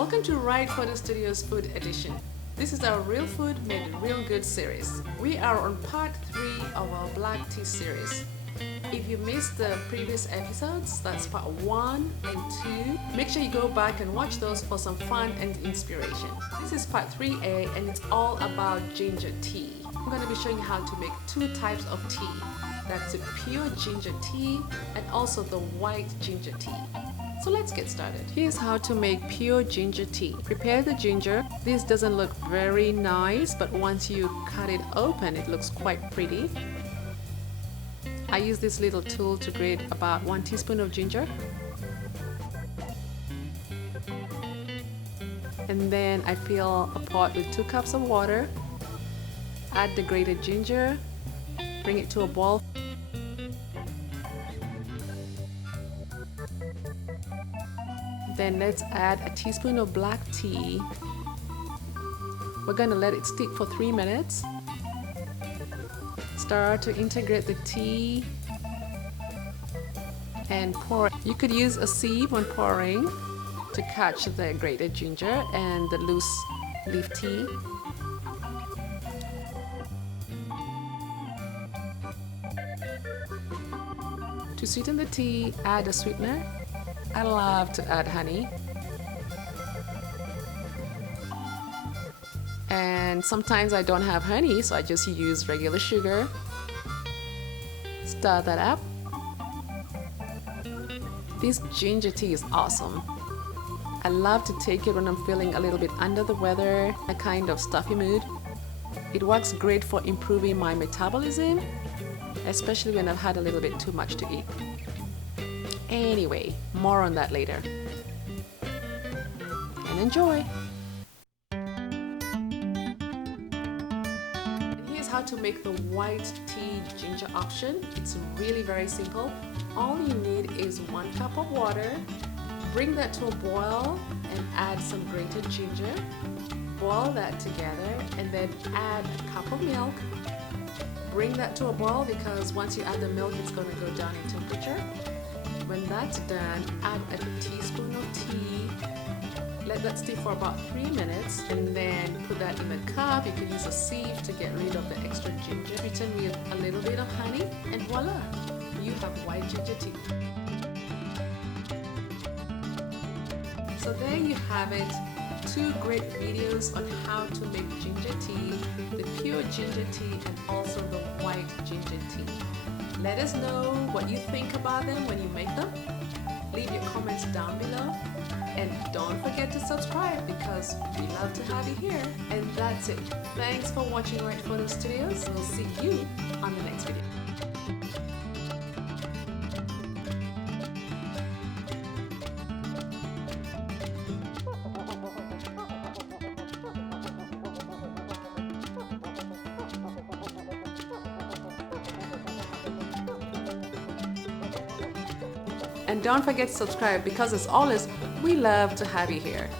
Welcome to Right Photo Studios Food Edition. This is our Real Food Made Real Good series. We are on part 3 of our black tea series. If you missed the previous episodes, that's part 1 and 2, make sure you go back and watch those for some fun and inspiration. This is part 3A and it's all about ginger tea. I'm going to be showing you how to make 2 types of tea. That's the pure ginger tea and also the white ginger tea. So let's get started. Here's how to make pure ginger tea. Prepare the ginger. This doesn't look very nice, but once you cut it open, it looks quite pretty. I use this little tool to grate about 1 teaspoon of ginger. And then I fill a pot with 2 cups of water. Add the grated ginger. Bring it to a boil. Then let's add a teaspoon of black tea. We're going to let it steep for 3 minutes. Start to integrate the tea and pour. You could use a sieve when pouring to catch the grated ginger and the loose leaf tea. To sweeten the tea, add a sweetener. I love to add honey. And sometimes I don't have honey, so I just use regular sugar. Stir that up. This ginger tea is awesome. I love to take it when I'm feeling a little bit under the weather, a kind of stuffy mood. It works great for improving my metabolism, especially when I've had a little bit too much to eat. Anyway, more on that later. And enjoy! And here's how to make the white tea ginger option. It's really very simple. All you need is 1 cup of water. Bring that to a boil and add some grated ginger. Boil that together and then add a cup of milk. Bring that to a boil because once you add the milk, it's going to go down in temperature. When that's done, add a teaspoon of tea. Let that steep for about 3 minutes and then put that in a cup. You can use a sieve to get rid of the extra ginger. Sweeten with a little bit of honey and voila! You have white ginger tea. So there you have it. 2 great videos on how to make ginger tea, the pure ginger tea and also the white ginger tea. Let us know what you think about them when you make them. Leave your comments down below. And don't forget to subscribe because we love to have you here. And that's it. Thanks for watching Right Photo Studios. We'll see you on the next video. And don't forget to subscribe because as always, we love to have you here.